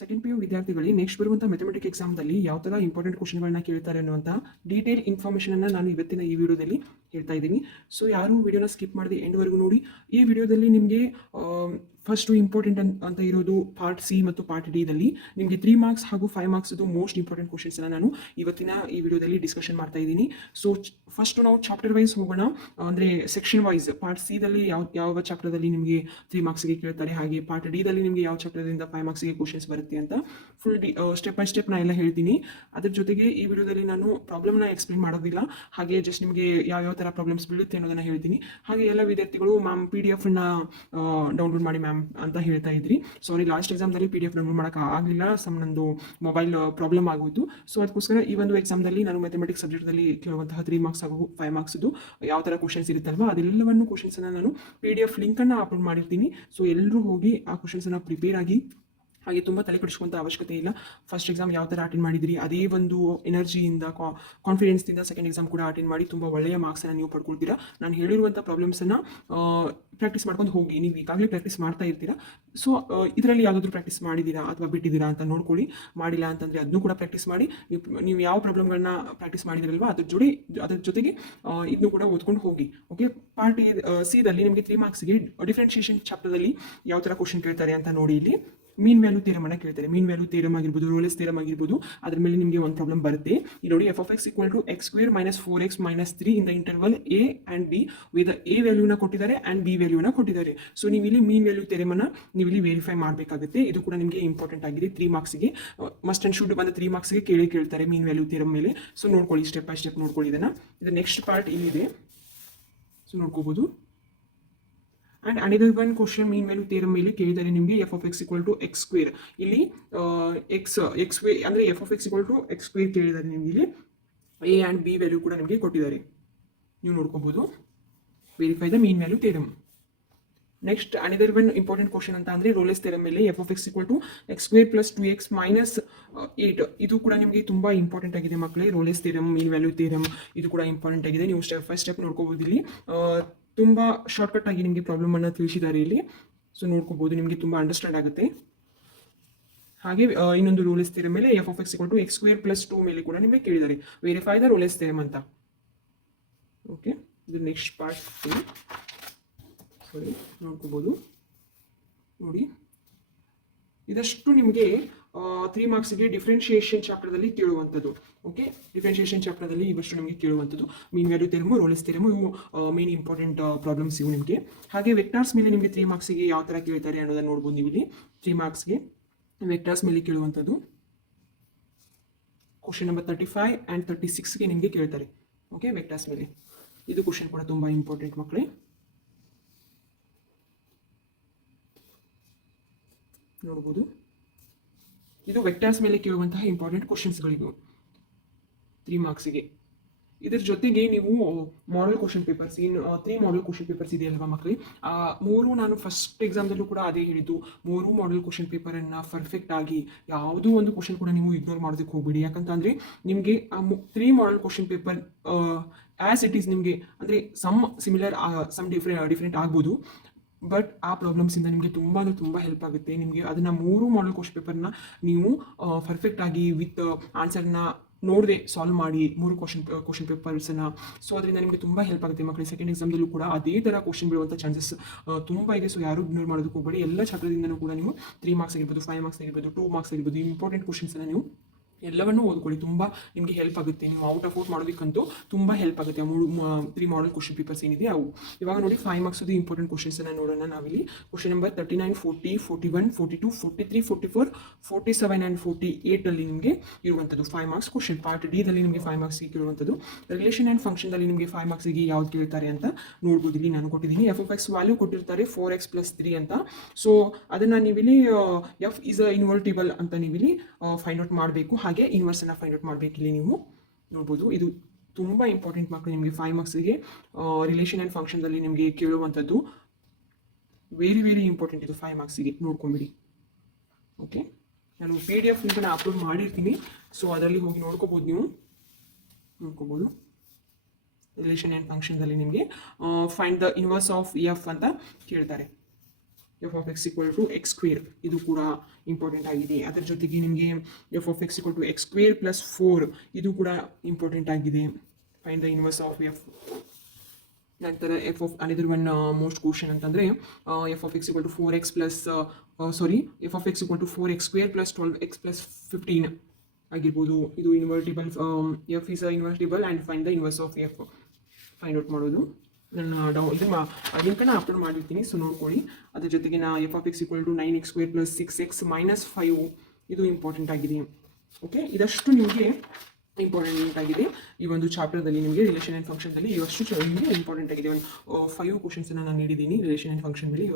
Second P U ವಿದ್ಯಾರ್ಥಿಗಳಿಗೆ next ಬರುವಂಥ ಮೆಥಮೆಟಿಕ್ ಎಕ್ಸಾಮ್ದಲ್ಲಿ ಯಾವ ಥರ ಇಂಪಾರ್ಟೆಂಟ್ ಕ್ವಶನ್ಗಳನ್ನ ಕೇಳ್ತಾರೆ ಅನ್ನುವಂಥ ಡೀಟೇಲ್ ಇನ್ಫಾರ್ಮೇಷನನ್ನು ನಾನು ಇವತ್ತಿನ ಈ ವಿಡಿಯೋದಲ್ಲಿ ಹೇಳ್ತಾ ಇದ್ದೀನಿ. ಸೊ ಯಾರು ವಿಡಿಯೋನ ಸ್ಕಿಪ್ ಮಾಡದೆ ಎಂಡ್ವರೆಗೂ ನೋಡಿ. ಈ ವಿಡಿಯೋದಲ್ಲಿ ನಿಮಗೆ ಫಸ್ಟು ಇಂಪಾರ್ಟೆಂಟ್ ಅಂತ ಇರೋದು ಪಾರ್ಟ್ ಸಿ ಮತ್ತು ಪಾರ್ಟ್ ಡಿದಲ್ಲಿ ನಿಮಗೆ 3 ಮಾರ್ಕ್ಸ್ ಹಾಗೂ 5 ಮಾರ್ಕ್ಸ್ದು ಮೋಸ್ಟ್ ಇಂಪಾರ್ಟೆಂಟ್ ಕ್ವಶನ್ಸನ್ನು ನಾನು ಇವತ್ತಿನ ಈ ವಿಡಿಯೋದಲ್ಲಿ ಡಿಸ್ಕಷನ್ ಮಾಡ್ತಾ ಇದ್ದೀನಿ. ಸೊ ಫಸ್ಟು ನಾವು ಚಾಪ್ಟರ್ ವೈಸ್ ಹೋಗೋಣ, ಅಂದರೆ ಸೆಕ್ಷನ್ ವೈಸ್. ಪಾರ್ಟ್ ಸಿದಲ್ಲಿ ಯಾವ ಚಾಪ್ಟರ್ದಲ್ಲಿ ನಿಮಗೆ 3 ಮಾರ್ಕ್ಸ್ಗೆ ಕೇಳ್ತಾರೆ, ಹಾಗೆ ಪಾರ್ಟ್ ಡಿದಲ್ಲಿ ನಿಮಗೆ ಯಾವ ಚಾಪ್ಟರ್ದಿಂದ 5 ಮಾರ್ಕ್ಸ್ಗೆ ಕ್ವಶನ್ಸ್ ಬರುತ್ತೆ ಅಂತ ಫುಲ್ ಸ್ಟೆಪ್ ಬೈ ಸ್ಟೆಪ್ ನಾನು ಎಲ್ಲ ಹೇಳ್ತೀನಿ. ಅದ್ರ ಜೊತೆಗೆ ಈ ವಿಡಿಯೋದಲ್ಲಿ ನಾನು ಪ್ರಾಬ್ಲಮ್ನ ಎಕ್ಸ್ಪ್ಲೇನ್ ಮಾಡೋದಿಲ್ಲ, ಹಾಗೆ ಜಸ್ಟ್ ನಿಮಗೆ ಯಾವ ಥರ ಪ್ರಾಬ್ಲಮ್ಸ್ ಬೀಳುತ್ತೆ ಅನ್ನೋದನ್ನು ಹೇಳ್ತೀನಿ. ಹಾಗೆ ಎಲ್ಲ ವಿದ್ಯಾರ್ಥಿಗಳು ಮ್ಯಾಮ್ PDF-ನ ಡೌನ್ಲೋಡ್ ಮಾಡಿ ಮ್ಯಾಮ್ ಅಂತ ಹೇಳ್ತಾ ಇದ್ರಿ. ಸಾರಿ, ಲಾಸ್ಟ್ ಎಕ್ಸಾಮ್ದಲ್ಲಿ PDF ಡೌನ್ಲೋಡ್ ಮಾಡೋಕೆ ಆಗಲಿಲ್ಲ, ನಂದು ಮೊಬೈಲ್ ಪ್ರಾಬ್ಲಮ್ ಆಗೋಯಿತು. ಸೊ ಅದಕ್ಕೋಸ್ಕರ ಈ ಒಂದು ಎಕ್ಸಾಮ್ದಲ್ಲಿ ನಾನು ಮ್ಯಾಥಮೆಟಿಕ್ಸ್ ಸಬ್ಜೆಕ್ಟ್ದಲ್ಲಿ ಕೇಳುವಂತಹ 3 ಮಾರ್ಕ್ಸ್ ಹಾಗೂ 5 ಮಾರ್ಕ್ಸ್ದು ಯಾವ ಥರ ಕ್ವಶನ್ಸ್ ಇರುತ್ತಲ್ವ ಅದೆಲ್ಲವನ್ನು ಕ್ವಶನ್ಸನ್ನು ನಾನು PDF ಲಿಂಕನ್ನು ಅಪ್ಲೋಡ್ ಮಾಡಿರ್ತೀನಿ. ಸೊ ಎಲ್ಲರೂ ಹೋಗಿ ಆ ಕ್ವಶನ್ಸನ್ನು ಪ್ರಿಪೇರ್ ಆಗಿ. ಹಾಗೆ ತುಂಬ ತಲೆ ಕೆಡಿಸ್ಕೊಂತ ಅವಶ್ಯಕತೆ ಇಲ್ಲ. ಫಸ್ಟ್ ಎಕ್ಸಾಮ್ ಯಾವ ಥರ ಅಟೆಂಡ್ ಮಾಡಿದಿರಿ ಅದೇ ಒಂದು ಎನರ್ಜಿಯಿಂದ ಕಾನ್ಫಿಡೆನ್ಸ್ದಿಂದ ಸೆಕೆಂಡ್ ಎಕ್ಸಾಮ್ ಕೂಡ ಅಟೆಂಡ್ ಮಾಡಿ ತುಂಬ ಒಳ್ಳೆಯ ಮಾರ್ಕ್ಸನ್ನು ನೀವು ಪಡ್ಕೊಳ್ತೀರಾ. ನಾನು ಹೇಳಿರುವಂಥ ಪ್ರಾಬ್ಲಮ್ಸನ್ನು ಪ್ರಾಕ್ಟೀಸ್ ಮಾಡ್ಕೊಂಡು ಹೋಗಿ. ನೀವು ಈಗಾಗಲೇ ಪ್ರಾಕ್ಟೀಸ್ ಮಾಡ್ತಾ ಇರ್ತೀರಾ. ಸೊ ಇದರಲ್ಲಿ ಯಾವುದಾದ್ರೂ ಪ್ರಾಕ್ಟೀಸ್ ಮಾಡಿದ್ದೀರಾ ಅಥವಾ ಬಿಟ್ಟಿದ್ದೀರಾ ಅಂತ ನೋಡ್ಕೊಳ್ಳಿ. ಮಾಡಿಲ್ಲ ಅಂತಂದರೆ ಅದನ್ನು ಕೂಡ ಪ್ರಾಕ್ಟೀಸ್ ಮಾಡಿ. ನೀವು ಯಾವ ಪ್ರಾಬ್ಲಮ್ಗಳನ್ನ ಪ್ರಾಕ್ಟೀಸ್ ಮಾಡಿದಿರಲ್ವ ಅದ್ರ ಜೊತೆಗೆ ಇದನ್ನು ಕೂಡ ಓದ್ಕೊಂಡು ಹೋಗಿ. ಓಕೆ, ಪಾರ್ಟ್ ಸಿದಲ್ಲಿ ನಿಮಗೆ 3 ಮಾರ್ಕ್ಸ್ಗೆ ಡಿಫ್ರೆನ್ಷಿಯೇಷನ್ ಚಾಪ್ಟರ್ದಲ್ಲಿ ಯಾವ ಥರ ಕ್ವಶನ್ ಕೇಳ್ತಾರೆ ಅಂತ ನೋಡಿ. ಇಲ್ಲಿ ಮೀನ್ ವ್ಯಾಲ್ಯೂ ಥಿಯರಮ್ ಕೇಳ್ತಾರೆ. ಮೀನ್ ವ್ಯಾಲ್ಯೂ ಥಿಯರಮ್ ಆಗಿರ್ಬೋದು, ರೋಲೆಸ್ ಥಿಯರಮ್ ಆಗಿರ್ಬೋದು, ಅದ್ರ ಮೇಲೆ ನಿಮಗೆ ಒಂದು ಪ್ರಾಬ್ಲಮ್ ಬರುತ್ತೆ. ಇಲ್ಲಿ ನೋಡಿ, f(x) = x² - 4x - 3 in the interval a and b with a ವ್ಯಾಲ್ಯೂನ ಕೊಟ್ಟಿದ್ದಾರೆ ಆ್ಯಂಡ್ b ವ್ಯಾಲ್ಯೂನ ಕೊಟ್ಟಿದ್ದಾರೆ. ಸೊ ನೀವು ಇಲ್ಲಿ ಮೀನ್ ವ್ಯಾಲ್ಯೂ ಥಿಯರಮನ್ನು ನೀವು ಇಲ್ಲಿ ವೆರಿಫೈ ಮಾಡಬೇಕಾಗುತ್ತೆ. ಇದು ಕೂಡ ನಿಮಗೆ ಇಂಪಾರ್ಟೆಂಟ್ ಆಗಿದೆ. 3 ಮಾರ್ಕ್ಸ್ಗೆ ಮಸ್ಟ್ ಆ್ಯಂಡ್ ಶುಡ್ ಬಂದ 3 ಮಾರ್ಕ್ಸ್ಗೆ ಕೇಳ್ತಾರೆ ಮೀನ್ ವ್ಯಾಲ್ಯೂ ಥಿಯರಮ್ ಮೇಲೆ. ಸೊ ನೋಡ್ಕೊಳ್ಳಿ, ಸ್ಟೆಪ್ ಬೈ ಸ್ಟೆಪ್ ನೋಡ್ಕೊಳ್ಳಿ ಇದನ್ನು. ಇದು ನೆಕ್ಸ್ಟ್ ಪಾರ್ಟ್ ಇಲ್ಲಿದೆ, ಸೊ ನೋಡ್ಕೋಬೋದು. And another one question mean value theorem ಮೇಲೆ ಕೇಳಿದ್ದಾರೆ ನಿಮಗೆ f(x) = x². ಇಲ್ಲಿ x ಅಂದರೆ f(x) = x² ಕೇಳಿದ್ದಾರೆ ನಿಮಗೆ. ಇಲ್ಲಿ a ಆ್ಯಂಡ್ b ವ್ಯಾಲ್ಯೂ ಕೂಡ ನಿಮಗೆ ಕೊಟ್ಟಿದ್ದಾರೆ, ನೀವು ನೋಡ್ಕೋಬೋದು. Verify the mean value theorem. Next another one important question ಅಂತ ಅಂದರೆ ರೋಲೆಸ್ ಥಿಯರಮ್ ಮೇಲೆ f(x) = x² + 2x - 8. ಇದು ಕೂಡ ನಿಮಗೆ ತುಂಬ ಇಂಪಾರ್ಟೆಂಟ್ ಆಗಿದೆ ಮಕ್ಕಳೇ. ರೋಲೆಸ್ ಥಿಯರಮ್, ಮೀನ್ ವ್ಯಾಲ್ಯೂ ಥಿಯರಮ್ ಇದು ಕೂಡ ಇಂಪಾರ್ಟೆಂಟ್ ಆಗಿದೆ. ನೀವು ಸ್ಟೆಪ್ ಬೈ ಸ್ಟೆಪ್ ನೋಡ್ಕೋಬೋದು. ಇಲ್ಲಿ ತುಂಬ ಶಾರ್ಟ್ಕಟ್ ಆಗಿ ನಿಮಗೆ ಪ್ರಾಬ್ಲಮನ್ನು ತಿಳಿಸಿದ್ದಾರೆ ಇಲ್ಲಿ. ಸೊ ನೋಡ್ಕೋಬೋದು, ನಿಮಗೆ ತುಂಬ ಅಂಡರ್ಸ್ಟ್ಯಾಂಡ್ ಆಗುತ್ತೆ. ಹಾಗೆ ಇನ್ನೊಂದು ರೋಲೆಸ್ ಥಿಯರಮ್ ಮೇಲೆ f(x) = x² + 2 ಮೇಲೆ ಕೂಡ ನಿಮಗೆ ಕೇಳಿದ್ದಾರೆ. ವೆರಿಫೈ ದ ರೋಲೆಸ್ ಥಿಯರಮ್ ಅಂತ. ಓಕೆ, ಇದು ನೆಕ್ಸ್ಟ್ ಪಾರ್ಟ್. ಸರಿ, ನೋಡ್ಕೋಬೋದು. ನೋಡಿ, ಇದಷ್ಟು ನಿಮಗೆ 3 ಮಾರ್ಕ್ಸ್ಗೆ ಡಿಫ್ರೆನ್ಷಿಯೇಷನ್ ಚಾಪ್ಟರ್ದಲ್ಲಿ ಕೇಳುವಂಥದ್ದು. ಓಕೆ, ಡಿಫ್ರೆನ್ಷಿಯೇಷನ್ ಚಾಪ್ಟರ್ದಲ್ಲಿ ಇವಷ್ಟು ನಿಮಗೆ ಕೇಳುವಂಥದ್ದು. ಮೀನ್ ವ್ಯಾಲ್ಯೂ ಥಿಯರಮ್, ರೋಲೆಸ್ ಥಿಯರಮ್ ಇವು ಮೇನ್ ಇಂಪಾರ್ಟೆಂಟ್ ಪ್ರಾಬ್ಲಮ್ಸ್ ಇವು ನಿಮಗೆ. ಹಾಗೆ ವೆಕ್ಟರ್ಸ್ ಮೇಲೆ ನಿಮಗೆ 3 ಮಾರ್ಕ್ಸ್ಗೆ ಯಾವ ಥರ ಕೇಳ್ತಾರೆ ಅನ್ನೋದನ್ನು ನೋಡ್ಬೋದು ನೀವು ಇಲ್ಲಿ. 3 ಮಾರ್ಕ್ಸ್ಗೆ ವೆಕ್ಟರ್ಸ್ ಮೇಲೆ ಕೇಳುವಂಥದ್ದು ಕ್ವಶನ್ ನಂಬರ್ 35 ಆ್ಯಂಡ್ 36ಗೆ ನಿಮಗೆ ಕೇಳ್ತಾರೆ. ಓಕೆ, ವೆಕ್ಟರ್ಸ್ ಮೇಲೆ ಇದು ಕ್ವಶನ್ ಕೂಡ ತುಂಬ ಇಂಪಾರ್ಟೆಂಟ್ ಮಕ್ಕಳೇ. ನೋಡ್ಬೋದು, ಇದು ವೆಕ್ಟರ್ಸ್ ಮೇಲೆ ಕೇಳುವಂತಹ ಇಂಪಾರ್ಟೆಂಟ್ ಕ್ವಶನ್ಸ್ಗಳಿಗೂ 3 ಮಾರ್ಕ್ಸ್ಗೆ. ಇದರ ಜೊತೆಗೆ ನೀವು model question papers, 3 model question papers ಇದೆಯಲ್ವಾ ಮಕ್ಕಳೇ, 3 ನಾನು ಫಸ್ಟ್ ಎಕ್ಸಾಮ್ದಲ್ಲೂ ಕೂಡ ಅದೇ ಹೇಳಿದ್ದು. 3 ಮಾಡೆಲ್ ಕ್ವಶನ್ ಪೇಪರನ್ನು ಪರ್ಫೆಕ್ಟ್ ಆಗಿ ಯಾವುದೂ ಒಂದು ಕ್ವಶನ್ ಕೂಡ ನೀವು ಇಗ್ನೋರ್ ಮಾಡೋದಕ್ಕೆ ಹೋಗ್ಬೇಡಿ. ಯಾಕಂತಂದರೆ ನಿಮಗೆ 3 model question paper as it is ನಿಮಗೆ ಅಂದರೆ ಸಮ್ ಸಿಮಿಲರ್, ಸಮ್ ಡಿಫ್ರೆಂಟ್ ಆಗ್ಬೋದು, ಬಟ್ ಆ ಪ್ರಾಬ್ಲಮ್ಸಿಂದ ನಿಮಗೆ ತುಂಬ ಅಂದರೆ ತುಂಬ ಹೆಲ್ಪ್ ಆಗುತ್ತೆ. ನಿಮಗೆ ಅದನ್ನು 3 ಮಾಡೆಲ್ ಕ್ವಶನ್ ಪೇಪರ್ನ ನೀವು ಪರ್ಫೆಕ್ಟಾಗಿ ವಿತ್ ಆನ್ಸರ್ನ ನೋಡದೆ ಸಾಲ್ವ್ ಮಾಡಿ 3 ಕ್ವಶನ್ ಪೇಪರ್ಸನ್ನು. ಸೊ ಅದರಿಂದ ನಿಮಗೆ ತುಂಬ ಹೆಲ್ಪ್ ಆಗುತ್ತೆ ಮಕ್ಕಳಿಗೆ. ಸೆಕೆಂಡ್ ಎಕ್ಸಾಮ್ದಲ್ಲೂ ಕೂಡ ಅದೇ ಥರ ಕ್ವಶನ್ ಬೀಳುವಂಥ ಚಾನ್ಸಸ್ ತುಂಬ ಇದೆ. ಸೊ ಯಾರು ಇಗ್ನೋರ್ ಮಾಡೋದಕ್ಕೆ ಹೋಗಬೇಡಿ. ಎಲ್ಲ ಚಾಪ್ಟರ್ದಿಂದನೂ ಕೂಡ ನೀವು 3 ಮಾರ್ಕ್ಸ್ ಆಗಿರ್ಬೋದು, 5 ಮಾರ್ಕ್ಸ್ ಆಗಿರ್ಬೋದು, 2 ಮಾರ್ಕ್ಸ್ ಆಗಿರ್ಬೋದು, ಇಂಪಾರ್ಟೆಂಟ್ ಕ್ವಶನ್ಸನ್ನು ನೀವು ಎಲ್ಲವನ್ನೂ ಓದ್ಕೊಳ್ಳಿ. ತುಂಬ ನಿಮಗೆ ಹೆಲ್ಪ್ ಆಗುತ್ತೆ. ನೀವು ಔಟ್ ಆಫ್ ಔಟ್ ಮಾಡೋದಕ್ಕಂತೂ ತುಂಬ ಹೆಲ್ಪ್ ಆಗುತ್ತೆ. 3 ಮಾಡೆಲ್ ಕ್ವಶನ್ ಪೇಪರ್ಸ್ ಏನಿದೆ ಅವು. ಇವಾಗ ನೋಡಿ 5 ಮಾರ್ಕ್ಸ್ದು ಇಂಪಾರ್ಟೆಂಟ್ ಕ್ವಶನ್ಸನ್ನು ನೋಡೋಣ ನಾವಿಲ್ಲಿ. ಕ್ವಶನ್ ನಂಬರ್ 39, 40, 41, 42, 43, 44, 47 ಆ್ಯಂಡ್ 48 ನಿಮಗೆ ಇರುವಂಥದ್ದು 5 ಮಾರ್ಕ್ಸ್ ಕ್ವಶನ್. ಪಾರ್ಟ್ ಡಿದಲ್ಲಿ ನಿಮಗೆ 5 ಮಾರ್ಕ್ಸ್ಗೆ ಕೇಳುವಂಥದ್ದು. ರಿಲೇಷನ್ ಆ್ಯಂಡ್ ಫಂಕ್ಷನ್ದಲ್ಲಿ ನಿಮಗೆ 5 ಮಾರ್ಕ್ಸ್ಗೆ ಯಾವ್ದು ಕೇಳ್ತಾರೆ ಅಂತ ನೋಡ್ಬೋದು. ಇಲ್ಲಿ ನಾನು ಕೊಟ್ಟಿದ್ದೀನಿ. f(x) ವ್ಯಾಲ್ಯೂ ಕೊಟ್ಟಿರ್ತಾರೆ 4x + 3 ಅಂತ. ಸೊ ಅದನ್ನು ನೀವಿಲ್ಲಿ f is a invertible ಅಂತ ನೀವಿಲ್ಲಿ ಫೈಂಡ್ ಔಟ್ ಮಾಡಬೇಕು. ಹಾಗೆ ಇನ್ವರ್ಸನ್ನು ಫೈಂಡ್ ಔಟ್ ಮಾಡಬೇಕಿಲ್ಲಿ ನೀವು ನೋಡ್ಬೋದು. ಇದು ತುಂಬ ಇಂಪಾರ್ಟೆಂಟ್ ಮಕ್ಕಳು ನಿಮಗೆ 5 ಮಾರ್ಕ್ಸ್ಗೆ ರಿಲೇಷನ್ ಆ್ಯಂಡ್ ಫಂಕ್ಷನ್ದಲ್ಲಿ ನಿಮಗೆ ಕೇಳುವಂಥದ್ದು. ವೆರಿ ವೆರಿ ಇಂಪಾರ್ಟೆಂಟ್ ಇದು 5 ಮಾರ್ಕ್ಸ್ಗೆ, ನೋಡ್ಕೊಂಬಿಡಿ. ಓಕೆ, ನಾನು PDF ಲಿಂಕನ್ನು ಅಪ್ಲೋಡ್ ಮಾಡಿರ್ತೀನಿ. ಸೊ ಅದರಲ್ಲಿ ಹೋಗಿ ನೋಡ್ಕೋಬೋದು, ನೀವು ನೋಡ್ಕೋಬೋದು. ರಿಲೇಷನ್ ಆ್ಯಂಡ್ ಫಂಕ್ಷನ್ದಲ್ಲಿ ನಿಮಗೆ find the inverse of f ಅಂತ ಕೇಳ್ತಾರೆ. F of X equal to X square, ಇದು ಕೂಡ ಇಂಪಾರ್ಟೆಂಟ್ ಆಗಿದೆ. ಅದರ ಜೊತೆಗೆ ನಿಮಗೆ F of X equal to X square plus 4 ಇದು ಕೂಡ ಇಂಪಾರ್ಟೆಂಟ್ ಆಗಿದೆ. Find the inverse of F. ನಂತರ F of another one most question ಅಂತಂದರೆ F of X equal to 4x plus f of X equal to 4x square plus 12x plus 15 ಆಗಿರ್ಬೋದು. ಇದು invertible, f is invertible and find the inverse of f find out ಮಾಡೋದು. ನನ್ನ ಇದನ್ನು ಲಿಂಕನ್ನು upload ಮಾಡಿರ್ತೀನಿ, so ನೋಡ್ಕೊಳ್ಳಿ. ಅದ್ರ ಜೊತೆಗೆ ನಾ f of X equal to 9x square plus 6x minus 5 ಇದು ಇಂಪಾರ್ಟೆಂಟ್ ಆಗಿದೆ. ಓಕೆ, ಇದಷ್ಟು ನಿಮಗೆ ಇಂಪಾರ್ಟೆಂಟ್ ಆಗಿದೆ ಈ ಒಂದು ಚಾಪ್ಟರ್ದಲ್ಲಿ. ನಿಮಗೆ ರಿಲೇಷನ್ ಆ್ಯಂಡ್ ಫಂಕ್ಷನ್ದಲ್ಲಿ ಇವಷ್ಟು ನಿಮಗೆ ಇಂಪಾರ್ಟೆಂಟ್ ಆಗಿದೆ. ಒಂದು 5 ಕ್ವಶನ್ಸನ್ನು ನಾನು ನೀಡಿದ್ದೀನಿ ರಿಲೇಷನ್ ಆ್ಯಂಡ್ ಫಂಕ್ಷನ್ನಲ್ಲಿ.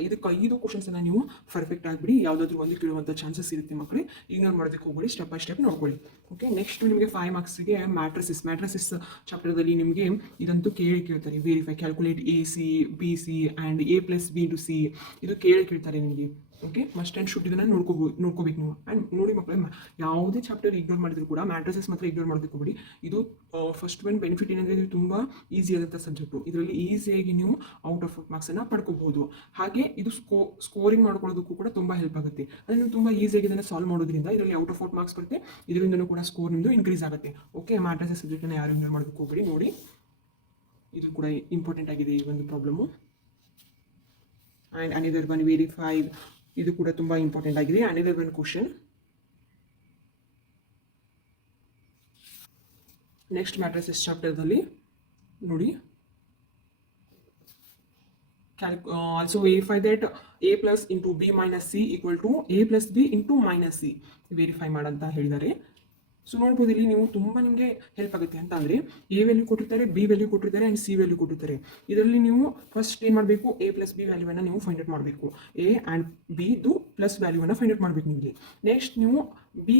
5 ಕ್ವಶನ್ಸನ್ನು ನೀವು ಪರ್ಫೆಕ್ಟ್ ಆಗಿಬಿಡಿ. ಯಾವುದಾದ್ರೂ ಒಂದು ಕೇಳುವಂಥ ಚಾನ್ಸಸ್ ಇರುತ್ತೆ ಮಕ್ಕಳೇ, ಇಗ್ನೋರ್ ಮಾಡೋದಕ್ಕೆ ಹೋಗ್ಬೇಡಿ, ಸ್ಟೆಪ್ ಬೈ ಸ್ಟೆಪ್ ನೋಡ್ಕೊಳ್ಳಿ. ಓಕೆ, ನೆಕ್ಸ್ಟ್ ನಿಮಗೆ 5 ಮಾರ್ಕ್ಸ್ಗೆ ಮ್ಯಾಟ್ರಿಸಸ್ ಚಾಪ್ಟರ್ದಲ್ಲಿ ನಿಮಗೆ ಇದಂತೂ ಕೇಳ್ತಾರೆ. Verify, calculate A C B C and A plus B to C, ಇದು ಕೇಳ್ತಾರೆ ನಿಮಗೆ. ಓಕೆ, ಮಸ್ಟ್ ಆ್ಯಂಡ್ ಶುಡ್ ಇದನ್ನು ನೋಡ್ಕೋಬೇಕು ನೀವು. ಆ್ಯಂಡ್ ನೋಡಿ ಮಕ್ಕಳೇ, ಯಾವುದೇ ಚಾಪ್ಟರ್ ಇಗ್ನೋರ್ ಮಾಡಿದ್ರು ಕೂಡ ಮ್ಯಾಟ್ರಿಸಸ್ ಮಾತ್ರ ಇಗ್ನೋರ್ ಮಾಡೋದಕ್ಕೆ ಹೋಗ್ಬಿಡಿ. ಇದು ಫಸ್ಟ್ ಒನ್ ಬೆನಿಫಿಟ್ ಏನಂದರೆ ಇದು ತುಂಬ ಈಸಿ ಆದಂಥ ಸಬ್ಜೆಕ್ಟು. ಇದರಲ್ಲಿ ಈಸಿಯಾಗಿ ನೀವು ಔಟ್ ಆಫ್ ಮಾರ್ಕ್ಸನ್ನು ಪಡ್ಕೋಬಹುದು. ಹಾಗೆ ಇದು ಸ್ಕೋರಿಂಗ್ ಮಾಡ್ಕೊಳ್ಳೋದಕ್ಕೂ ಕೂಡ ತುಂಬ ಹೆಲ್ಪ್ ಆಗುತ್ತೆ. ಅಂದರೆ ನೀವು ತುಂಬ ಈಸಿಯಾಗಿ ಇದನ್ನು ಸಾಲ್ವ್ ಮಾಡೋದ್ರಿಂದ ಇದರಲ್ಲಿ ಔಟ್ ಆಫ್ ಮಾರ್ಕ್ಸ್ ಬರುತ್ತೆ. ಇದರಿಂದನೂ ಕೂಡ ಸ್ಕೋರ್ ನಿಮ್ಮದು ಇನ್ಕ್ರೀಸ್ ಆಗುತ್ತೆ. ಓಕೆ, ಮ್ಯಾಟ್ರಿಸಸ್ ಸಬ್ಜೆಕ್ಟನ್ನು ಯಾರು ಇಗ್ನೋರ್ ಮಾಡೋದಕ್ಕೆ ಹೋಗ್ಬಿಡಿ. ನೋಡಿ, ಇದು ಕೂಡ ಇಂಪಾರ್ಟೆಂಟ್ ಆಗಿದೆ ಈ ಒಂದು problem. And another one verify, ಇದು ಕೂಡ ತುಂಬ ಇಂಪಾರ್ಟೆಂಟ್ ಆಗಿದೆ. Another one question. Next matrices ಚಾಪ್ಟರ್ದಲ್ಲಿ ನೋಡಿ, also verify that a plus into B minus C equal to a plus B into minus C verify ಮಾಡಂತ ಹೇಳಿದ್ದಾರೆ. ಸೊ ನೋಡ್ಬೋದು, ಇಲ್ಲಿ ನೀವು ತುಂಬ ನಿಮಗೆ ಹೆಲ್ಪ್ ಆಗುತ್ತೆ ಅಂತ ಅಂದರೆ ಎ ವ್ಯಾಲ್ಯೂ ಕೊಟ್ಟಿರ್ತಾರೆ, ಬಿ ವ್ಯಾಲ್ಯೂ ಕೊಟ್ಟಿರ್ತಾರೆ ಆ್ಯಂಡ್ ಸಿ ವ್ಯಾಲ್ಯೂ ಕೊಟ್ಟಿರ್ತಾರೆ. ಇದರಲ್ಲಿ ನೀವು ಫಸ್ಟ್ ಏನು ಮಾಡಬೇಕು, ಎ ಪ್ಲಸ್ ಬಿ ವ್ಯಾಲ್ಯೂವನ್ನು ನೀವು ಫೈಂಡ್ ಔಟ್ ಮಾಡಬೇಕು. ಎ ಆ್ಯಂಡ್ ಬಿದು ಪ್ಲಸ್ ವ್ಯಾಲ್ಯೂವನ್ನು ಫೈಂಡ್ ಔಟ್ ಮಾಡಬೇಕು ನಿಮಗೆ. ನೆಕ್ಸ್ಟ್ ನೀವು ಬಿ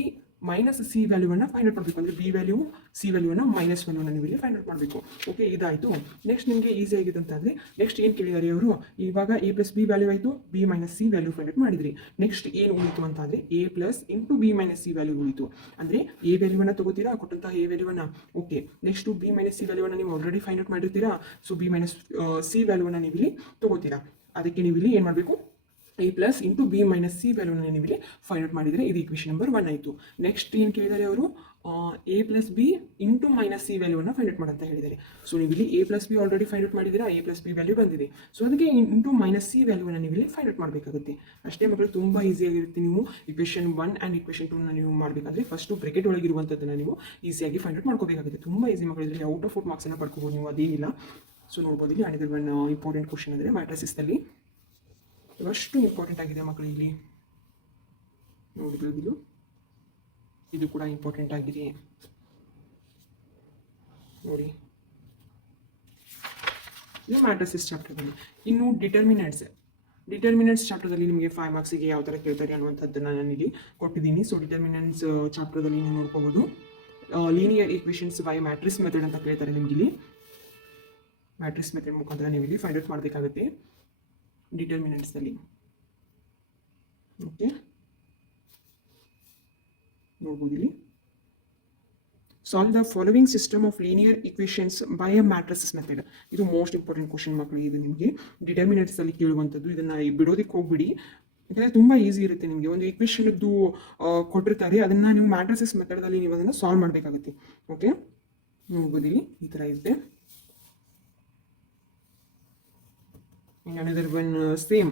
ಮೈನಸ್ ಸಿ ವ್ಯಾಲ್ಯೂವನ್ನು ಫೈಂಡ್ ಔಟ್ ಮಾಡಬೇಕು. ಅಂದರೆ ಬಿ ವ್ಯಾಲ್ಯೂ ಸಿ ವ್ಯಾಲ್ಯೂವನ್ನು ಮೈನಸ್ ವ್ಯಾಲ್ಯೂವನ್ನು ನೀವು ಇಲ್ಲಿ ಫೈಂಡ್ ಔಟ್ ಮಾಡಬೇಕು. ಓಕೆ, ಇದಾಯಿತು. ನೆಕ್ಸ್ಟ್ ನಿಮಗೆ ಈಸಿ ಆಗಿದೆ ಅಂತಂದರೆ ನೆಕ್ಸ್ಟ್ ಏನು ಕೇಳಿದ್ದಾರೆ ಅವರು, ಇವಾಗ ಎ ಪ್ಲಸ್ ಬಿ ವ್ಯಾಲ್ಯೂ ಆಯಿತು, B minus C value find out ಮಾಡಿದ್ರಿ. ನೆಕ್ಸ್ಟ್ ಏನು ಉಳಿತು ಅಂತ ಅಂದರೆ A plus into B minus C value ಉಳಿತು. ಅಂದರೆ ಎ ವ್ಯಾಲ್ಯೂವನ್ನು ತಗೋತೀರಾ, ಕೊಟ್ಟಂತಹ ಎ ವ್ಯಾಲ್ಯೂವನ್ನು. Okay, next B minus C ವ್ಯಾಲ್ಯೂವನ್ನು ನೀವು ಆಲ್ರೆಡಿ ಫೈಂಡ್ ಔಟ್ ಮಾಡಿರ್ತೀರಾ. ಸೊ ಬಿ ಮೈನಸ್ ಸಿ ವ್ಯಾಲ್ಯೂವನ್ನು ನೀವು ಇಲ್ಲಿ ತಗೋತೀರಾ. ಅದಕ್ಕೆ ನೀವು ಇಲ್ಲಿ ಏನು ಮಾಡಬೇಕು, A plus into B minus C ವ್ಯಾಲ್ಯೂನ ನೀವು ಇಲ್ಲಿ ಫೈಂಡ್ ಔಟ್ ಮಾಡಿದರೆ ಇದು ಈಕ್ವೇಷನ್ ನಂಬರ್ 1 ಆಯಿತು. ನೆಕ್ಸ್ಟ್ ಏನು ಕೇಳಿದ್ದಾರೆ ಅವರು, A plus B into minus C ವ್ಯಾಲ್ಯೂವನ್ನು ಫೈಂಡ್ ಔಟ್ ಮಾಡಂತ ಹೇಳಿದ್ದಾರೆ. ಸೊ ನೀವು ಇಲ್ಲಿ A plus B already find out ಮಾಡಿದ್ದೀರಾ, ಎ ಪ್ಲಸ್ ಬಿ ವ್ಯಾಲ್ಯೂ ಬಂದಿದೆ. ಸೊ ಅದಕ್ಕೆ ಇಂಟು ಮೈನಸ್ ಸಿ ವ್ಯಾಲ್ಯೂವನ್ನು ನೀವು ಇಲ್ಲಿ ಫೈಂಡ್ ಔಟ್ ಮಾಡಬೇಕಾಗುತ್ತೆ. ಅಷ್ಟೇ ಮಕ್ಕಳು, ತುಂಬ ಈಸಿಯಾಗಿರುತ್ತೆ. ನೀವು ಇಕ್ವೇಷನ್ 1 ಆ್ಯಂಡ್ ಇಕ್ವೇಷನ್ 2ನ ನೀವು ಮಾಡಬೇಕಾದ್ರೆ ಫಸ್ಟು ಬ್ರೆಕೆಟ್ ಒಳಗಿರುವಂಥದ್ದನ್ನು ನೀವು ಈಸಿಯಾಗಿ ಫೈಂಡ್ ಔಟ್ ಮಾಡ್ಕೋಬೇಕಾಗುತ್ತೆ. ತುಂಬ ಈಸಿ ಮಕ್ಕಳು, ಇದರಲ್ಲಿ ಔಟ್ ಆಫ್ ಮಾರ್ಕ್ಸನ್ನು ಪಡ್ಕೋಬೋದು ನೀವು, ಅದೇನಿಲ್ಲ. ಸೊ ನೋಡ್ಬೋದು, ಇಲ್ಲಿ ಅನದರ್ ಒನ್ ಇಂಪಾರ್ಟೆಂಟ್ ಕ್ವಶನ್ ಅಂದರೆ ಮ್ಯಾಟ್ರಿಸಸ್ನಲ್ಲಿ ಅಷ್ಟು ಇಂಪಾರ್ಟೆಂಟ್ ಆಗಿದೆ ಮಕ್ಕಳು. ಇಲ್ಲಿ ನೋಡಿದ್ರು, ಇದು ಕೂಡ ಇಂಪಾರ್ಟೆಂಟ್ ಆಗಿದೆ ನೋಡಿ. ಇದು ಮ್ಯಾಟ್ರಿಸಸ್ ಚಾಪ್ಟರ್ದಲ್ಲಿ. ಇನ್ನು ಡಿಟರ್ಮಿನೆಂಟ್ಸ್ ಚಾಪ್ಟರ್ದಲ್ಲಿ ನಿಮಗೆ 5 ಮಾರ್ಕ್ಸಿಗೆ ಯಾವ ಥರ ಕೇಳ್ತಾರೆ ಅನ್ನುವಂಥದ್ದನ್ನು ನಾನು ಇಲ್ಲಿ ಕೊಟ್ಟಿದ್ದೀನಿ. ಸೊ ಡಿಟರ್ಮಿನೆಂಟ್ಸ್ ಚಾಪ್ಟರ್ದಲ್ಲಿ ನೀವು ನೋಡ್ಕೋಬೋದು. Linear equations by matrix method ಅಂತ ಕೇಳ್ತಾರೆ ನಿಮ್ಗೆ ಇಲ್ಲಿ. ಮ್ಯಾಟ್ರಿಕ್ಸ್ ಮೆಥಡ್ ಮುಖಾಂತರ ನೀವು ಇಲ್ಲಿ ಫೈಂಡ್ ಔಟ್ ಮಾಡಬೇಕಾಗುತ್ತೆ ಡಿಟರ್ಮಿನೆಂಟ್ಸ್ನಲ್ಲಿ. ಓಕೆ, ನೋಡ್ಬೋದು ಇಲ್ಲಿ. Solve the following system of linear equations by a matrices method. ಇದು ಮೋಸ್ಟ್ ಇಂಪಾರ್ಟೆಂಟ್ ಕ್ವಶನ್ ಮಕ್ಕಳು. ಇದು ನಿಮಗೆ ಡಿಟರ್ಮಿನೆಂಟ್ಸಲ್ಲಿ ಕೇಳುವಂಥದ್ದು. ಇದನ್ನು ಬಿಡೋದಕ್ಕೆ ಹೋಗ್ಬಿಡಿ, ಯಾಕಂದರೆ ತುಂಬ ಈಸಿ ಇರುತ್ತೆ. ನಿಮಗೆ ಒಂದು ಈಕ್ವೇಷನ್ದು ಕೊಟ್ಟಿರ್ತಾರೆ, ಅದನ್ನು ನೀವು ಮ್ಯಾಟ್ರಿಸಸ್ ಮೆಥಡಲ್ಲಿ ನೀವು ಅದನ್ನು ಸಾಲ್ವ್ ಮಾಡಬೇಕಾಗುತ್ತೆ. ಓಕೆ, ನೋಡ್ಬೋದು ಇಲ್ಲಿ ಈ ಥರ ಇದೆ. Another one same,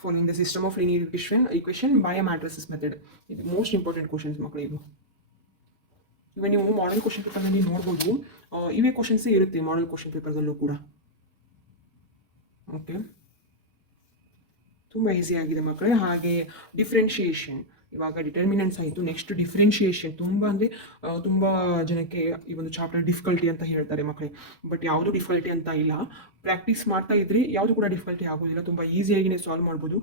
following the system of linear equation by a matrices method. ಇದು ಮೋಸ್ಟ್ ಇಂಪಾರ್ಟೆಂಟ್ ಕ್ವಶನ್ಸ್ ಮಕ್ಕಳು. ಇವಾಗ ನೀವು ಮಾಡೆಲ್ ಕ್ವಶನ್ ಪೇಪರ್ನಲ್ಲಿ ನೋಡ್ಬೋದು, ಇವೇ ಕ್ವಶನ್ಸೇ ಇರುತ್ತೆ ಮಾಡೆಲ್ ಕ್ವಶನ್ ಪೇಪರ್ದಲ್ಲೂ ಕೂಡ. ಓಕೆ, ತುಂಬ ಈಸಿ ಆಗಿದೆ ಮಕ್ಕಳೇ. ಹಾಗೆ ಡಿಫ್ರೆನ್ಷಿಯೇಷನ್, ಇವಾಗ ಡಿಟರ್ಮಿನೆಂಟ್ಸ್ ಆಯಿತು. ನೆಕ್ಸ್ಟ್ ಡಿಫ್ರೆನ್ಷಿಯೇಷನ್, ತುಂಬ ಜನಕ್ಕೆ ಈ ಒಂದು ಚಾಪ್ಟರ್ ಡಿಫಿಕಲ್ಟಿ ಅಂತ ಹೇಳ್ತಾರೆ ಮಕ್ಕಳೇ. ಬಟ್ ಯಾವುದು ಡಿಫಿಕಲ್ಟಿ ಅಂತ ಇಲ್ಲ, ಪ್ರಾಕ್ಟೀಸ್ ಮಾಡ್ತಾ ಇದ್ರಿ ಯಾವುದು ಕೂಡ ಡಿಫಿಕಲ್ಟಿ ಆಗೋದಿಲ್ಲ. ತುಂಬ ಈಸಿಯಾಗಿಯೇ ಸಾಲ್ವ್ ಮಾಡ್ಬೋದು.